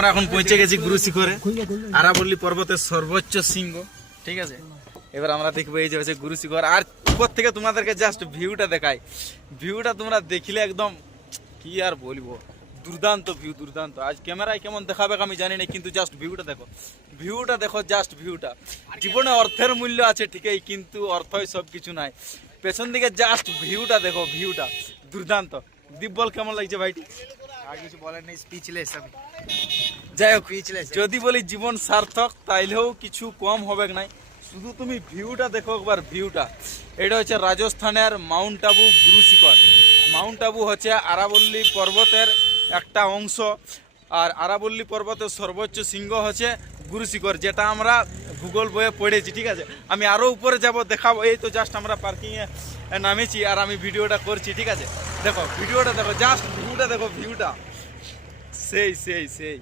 আমরা এখন পৌঁছে গেছি গুরু শিখরে, আরাবল্লী পর্বতের সর্বোচ্চ শৃঙ্গ। ঠিক আছে, এবার আমরা দেখবো এই যে হচ্ছে গুরু শিখর। আর উপর থেকে তোমাদেরকে জাস্ট ভিউটা দেখাই, ভিউটা তোমরা দেখলে একদম কি আর বলবো, দুর্দান্ত ভিউ, দুর্দান্ত। আজ ক্যামেরায় কেমন দেখাবে আমি জানি না, কিন্তু জাস্ট ভিউটা দেখো, ভিউটা দেখো, জাস্ট ভিউটা। জীবনে অর্থের মূল্য আছে ঠিকই, কিন্তু অর্থই সব কিছু নাই। পেছন দিকে জাস্ট ভিউটা দেখো, ভিউটা দুর্দান্ত। দীপ বল কেমন লাগছে ভাইটি? আর কিছু বলার নেই, স্পিচলেস আমি। যাই হোক, Speechless। যদি বলি জীবন সার্থক তাইলেও কিছু কম হবে নাই। শুধু তুমি ভিউটা দেখো একবার, ভিউটা। এটা হচ্ছে রাজস্থানের মাউন্ট আবু গুরু শিখর। মাউন্ট আবু হচ্ছে আরাবল্লী পর্বতের একটা অংশ, আর আরাবল্লী পর্বতের সর্বোচ্চ শৃঙ্গ হচ্ছে গুরু শিখর, যেটা আমরা ভূগোল বইয়ে পড়েছি। ঠিক আছে, আমি আরও উপরে যাব, দেখাবো। এই তো জাস্ট আমরা পার্কিংয়ে নামেছি আর আমি ভিডিওটা করছি। ঠিক আছে, দেখো ভিডিওটা দেখো, জাস্ট ভিউটা দেখো, ভিউটা সেই সেই সেই।